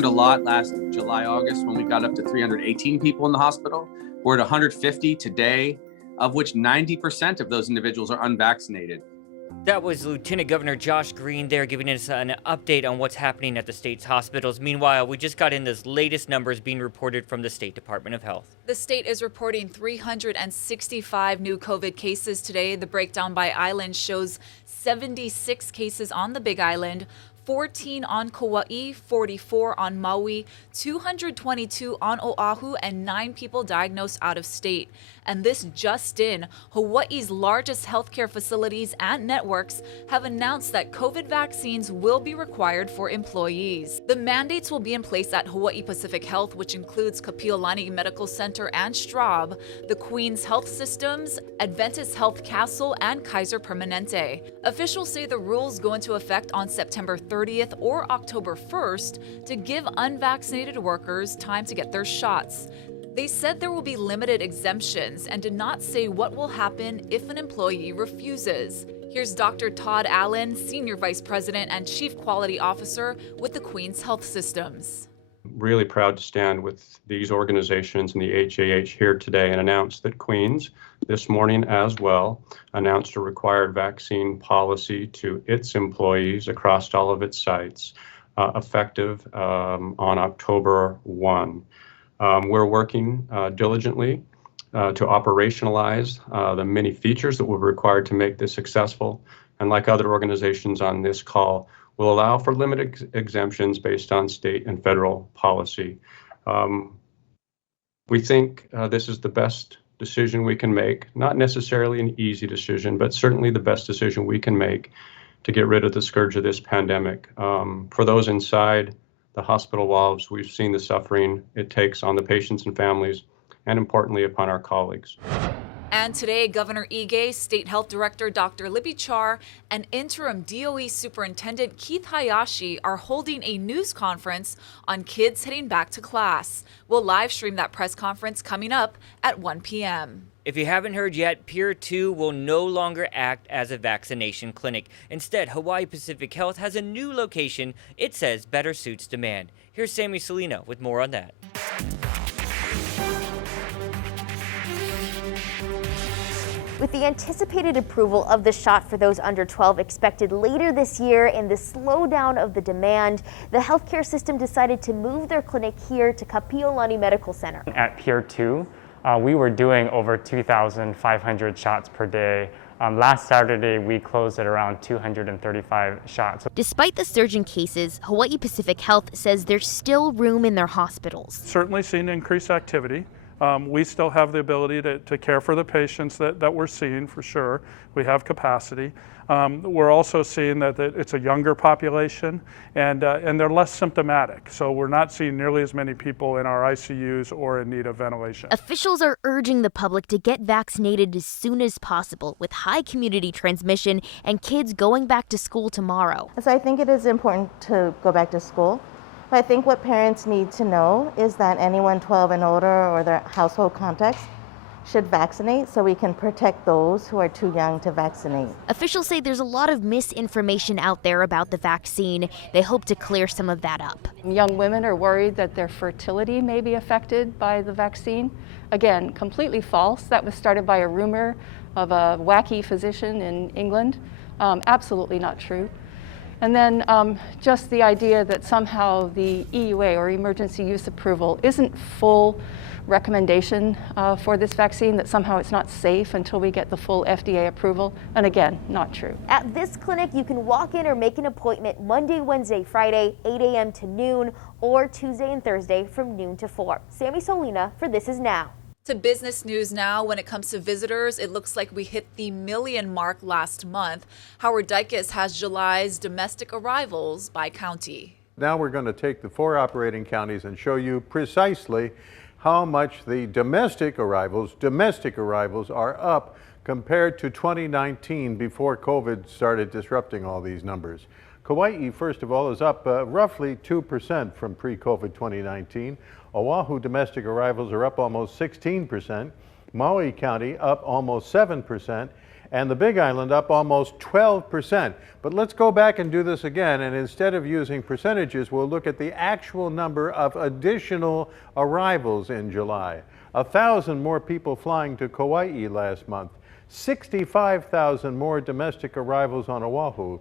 learned a lot last July, August when we got up to 318 people in the hospital. We're at 150 today, of which 90% of those individuals are unvaccinated. That was Lieutenant Governor Josh Green there giving us an update on what's happening at the state's hospitals. Meanwhile, we just got in this latest numbers being reported from the State Department of Health. The state is reporting 365 new COVID cases today. The breakdown by island shows 76 cases on the Big Island, 14 on Kauai, 44 on Maui, 222 on Oahu, and 9 people diagnosed out of state. And this just in, Hawaii's largest healthcare facilities and networks have announced that COVID vaccines will be required for employees. The mandates will be in place at Hawaii Pacific Health, which includes Kapiolani Medical Center and Straub, the Queen's Health Systems, Adventist Health Castle, and Kaiser Permanente. Officials say the rules go into effect on September 30th or October 1st to give unvaccinated workers time to get their shots. They said there will be limited exemptions and did not say what will happen if an employee refuses. Here's Dr. Todd Allen, Senior Vice President and Chief Quality Officer with the Queen's Health Systems. Really proud to stand with these organizations and the HAH here today and announce that Queen's, this morning as well, announced a required vaccine policy to its employees across all of its sites, effective on October 1. We're working diligently to operationalize the many features that will be required to make this successful. And like other organizations on this call, will allow for limited exemptions based on state and federal policy. We think this is the best decision we can make, not necessarily an easy decision, but certainly the best decision we can make to get rid of the scourge of this pandemic. For those inside the hospital walls, we've seen the suffering it takes on the patients and families, and importantly upon our colleagues. And today, Governor Ige, State Health Director Dr. Libby Char, and Interim DOE Superintendent Keith Hayashi are holding a news conference on kids heading back to class. We'll live stream that press conference coming up at 1 p.m. If you haven't heard yet, Pier 2 will no longer act as a vaccination clinic. Instead, Hawaii Pacific Health has a new location it says better suits demand. Here's Sammy Salino with more on that. With the anticipated approval of the shot for those under 12 expected later this year and the slowdown of the demand, the healthcare system decided to move their clinic here to Kapiolani Medical Center. At Pier 2, we were doing over 2,500 shots per day. Last Saturday, we closed at around 235 shots. Despite the surge in cases, Hawaii Pacific Health says there's still room in their hospitals. Certainly seen increased activity. We still have the ability to care for the patients that we're seeing, for sure. We have capacity. We're also seeing that it's a younger population and they're less symptomatic. So we're not seeing nearly as many people in our ICUs or in need of ventilation. Officials are urging the public to get vaccinated as soon as possible with high community transmission and kids going back to school tomorrow. So I think it is important to go back to school. But I think what parents need to know is that anyone 12 and older or their household contacts should vaccinate so we can protect those who are too young to vaccinate. Officials say there's a lot of misinformation out there about the vaccine. They hope to clear some of that up. Young women are worried that their fertility may be affected by the vaccine. Again, completely false. That was started by a rumor of a wacky physician in England. Absolutely not true. And then just the idea that somehow the EUA, or emergency use approval, isn't full recommendation for this vaccine, that somehow it's not safe until we get the full FDA approval. And again, not true. At this clinic, you can walk in or make an appointment Monday, Wednesday, Friday, 8 a.m. to noon, or Tuesday and Thursday from noon to 4. Sammy Solina for This Is Now. To business news now. When it comes to visitors, it looks like we hit the million mark last month. Howard Dykes has July's domestic arrivals by county. Now we're going to take the 4 operating counties and show you precisely how much the domestic arrivals are up compared to 2019 before COVID started disrupting all these numbers. Kauai, first of all, is up roughly 2% from pre-COVID 2019. Oahu domestic arrivals are up almost 16%. Maui County up almost 7%. and the Big Island up almost 12%. But let's go back and do this again, and instead of using percentages, we'll look at the actual number of additional arrivals in July. 1,000 more people flying to Kauai last month, 65,000 more domestic arrivals on Oahu,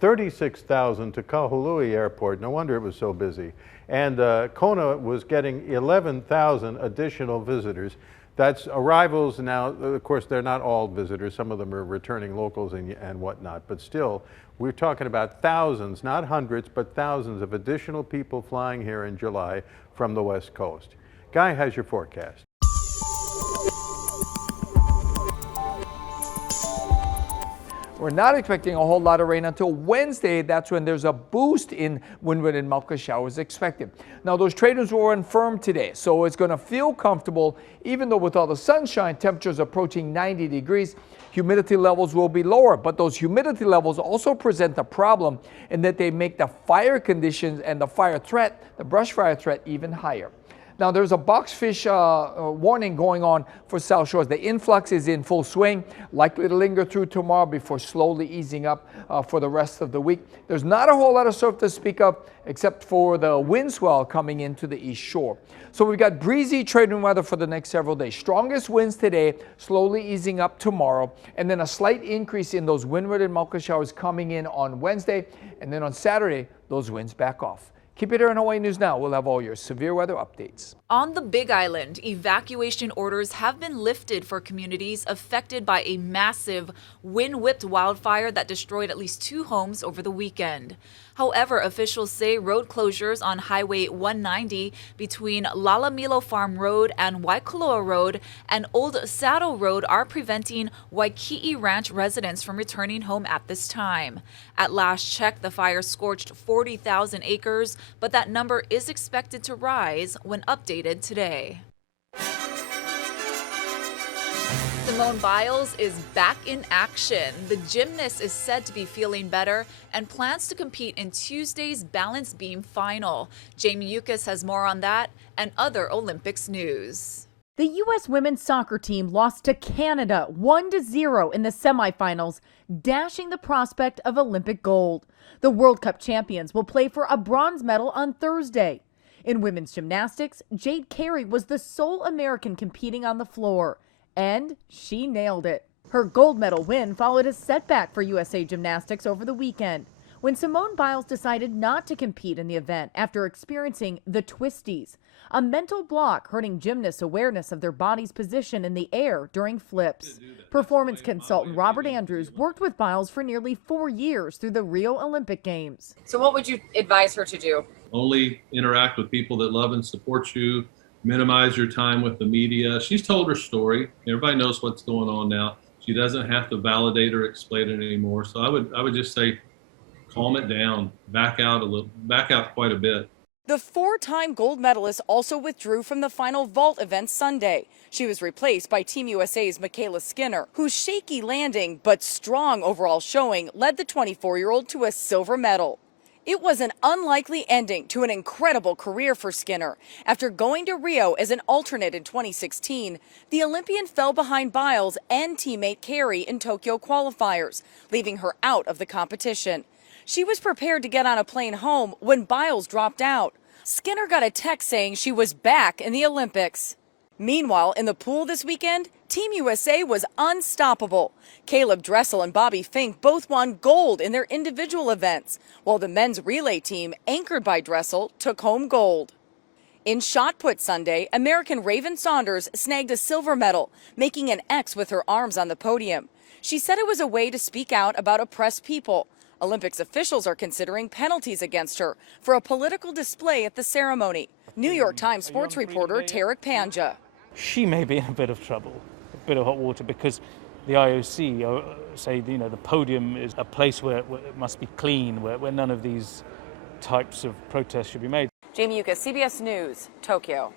36,000 to Kahului Airport. No wonder it was so busy. And Kona was getting 11,000 additional visitors. That's arrivals now. Of course, they're not all visitors. Some of them are returning locals and whatnot. But still, we're talking about thousands, not hundreds, but thousands of additional people flying here in July from the West Coast. Guy has your forecast. We're not expecting a whole lot of rain until Wednesday. That's when there's a boost in windward and mulka showers expected. Now, those trade winds will run firm today, so it's going to feel comfortable, even though with all the sunshine, temperatures approaching 90 degrees. Humidity levels will be lower, but those humidity levels also present a problem in that they make the fire conditions and the fire threat, the brush fire threat, even higher. Now, there's a boxfish warning going on for South Shores. The influx is in full swing, likely to linger through tomorrow before slowly easing up for the rest of the week. There's not a whole lot of surf to speak of, except for the wind swell coming into the east shore. So we've got breezy trade wind weather for the next several days. Strongest winds today, slowly easing up tomorrow, and then a slight increase in those windward and mulka showers coming in on Wednesday, and then on Saturday, those winds back off. Keep it here on Hawaii News Now. We'll have all your severe weather updates. On the Big Island, evacuation orders have been lifted for communities affected by a massive wind-whipped wildfire that destroyed at least 2 homes over the weekend. However, officials say road closures on Highway 190 between Lalamilo Farm Road and Waikoloa Road and Old Saddle Road are preventing Waikiki Ranch residents from returning home at this time. At last check, the fire scorched 40,000 acres, but that number is expected to rise when updated today. Simone Biles is back in action. The gymnast is said to be feeling better and plans to compete in Tuesday's balance beam final. Jamie Yukas has more on that and other Olympics news. The U.S. women's soccer team lost to Canada 1-0 in the semifinals, dashing the prospect of Olympic gold. The World Cup champions will play for a bronze medal on Thursday. In women's gymnastics, Jade Carey was the sole American competing on the floor. And she nailed it. Her gold medal win followed a setback for USA Gymnastics over the weekend, when Simone Biles decided not to compete in the event after experiencing the twisties, a mental block hurting gymnasts' awareness of their body's position in the air during flips. Performance consultant Robert Andrews worked with Biles for nearly 4 years through the Rio Olympic Games. So what would you advise her to do? Only interact with people that love and support you. Minimize your time with the media. She's told her story. Everybody knows what's going on now. She doesn't have to validate or explain it anymore. So I would just say, calm it down, back out quite a bit. The 4-time gold medalist also withdrew from the final vault event Sunday. She was replaced by Team USA's Michaela Skinner, whose shaky landing but strong overall showing led the 24-year-old to a silver medal. It was an unlikely ending to an incredible career for Skinner. After going to Rio as an alternate in 2016, the Olympian fell behind Biles and teammate Carey in Tokyo qualifiers, leaving her out of the competition. She was prepared to get on a plane home when Biles dropped out. Skinner got a text saying she was back in the Olympics. Meanwhile, in the pool this weekend, Team USA was unstoppable. Caleb Dressel and Bobby Fink both won gold in their individual events, while the men's relay team, anchored by Dressel, took home gold. In shot put Sunday, American Raven Saunders snagged a silver medal, making an X with her arms on the podium. She said it was a way to speak out about oppressed people. Olympics officials are considering penalties against her for a political display at the ceremony. New York Times sports reporter Tarek Panja. She may be in a bit of trouble, a bit of hot water, because the IOC say the podium is a place where it must be clean, where none of these types of protests should be made. Jamie Yuka, CBS News, Tokyo.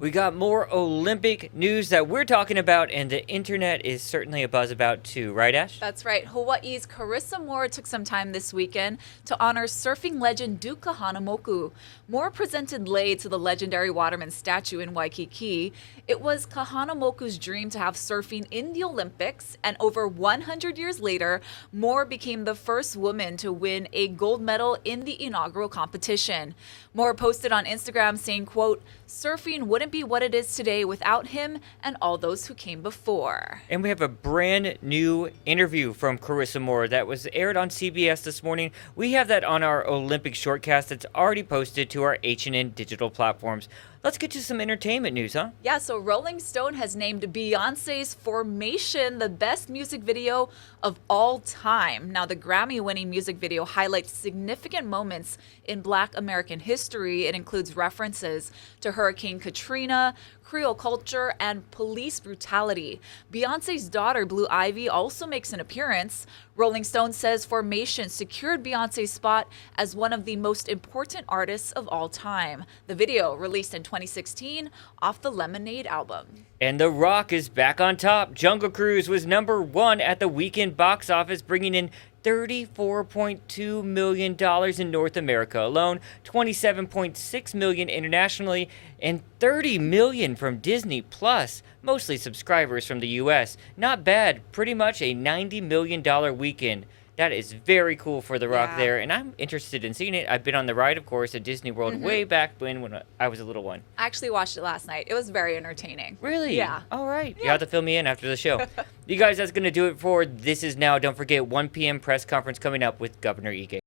We got more Olympic news that we're talking about, and the internet is certainly abuzz about too, right, Ash? That's right. Hawaii's Carissa Moore took some time this weekend to honor surfing legend Duke Kahanamoku. Moore presented lei to the legendary waterman statue in Waikiki. It was Kahanamoku's dream to have surfing in the Olympics, and over 100 years later, Moore became the first woman to win a gold medal in the inaugural competition. Moore posted on Instagram saying, quote, "Surfing wouldn't be what it is today without him and all those who came before." And we have a brand new interview from Carissa Moore that was aired on CBS this morning. We have that on our Olympic shortcast that's already posted to our H&N digital platforms. Let's get to some entertainment news, huh? Yeah, so Rolling Stone has named Beyonce's Formation the best music video of all time. Now, the Grammy-winning music video highlights significant moments in Black American history. It includes references to Hurricane Katrina, Creole culture, and police brutality. Beyonce's daughter, Blue Ivy, also makes an appearance. Rolling Stone says Formation secured Beyonce's spot as one of the most important artists of all time. The video, released in 2016 off the Lemonade album. And The Rock is back on top. Jungle Cruise was #1 at the weekend box office, bringing in $34.2 million in North America alone, $27.6 million internationally, and $30 million from Disney Plus, mostly subscribers from the US. Not bad, pretty much a $90 million weekend. That is very cool for The Rock there, and I'm interested in seeing it. I've been on the ride, of course, at Disney World way back when I was a little one. I actually watched it last night. It was very entertaining. Really? Yeah. All right. You have to fill me in after the show. You guys, that's going to do it for This Is Now. Don't forget, 1 p.m. press conference coming up with Governor Ige.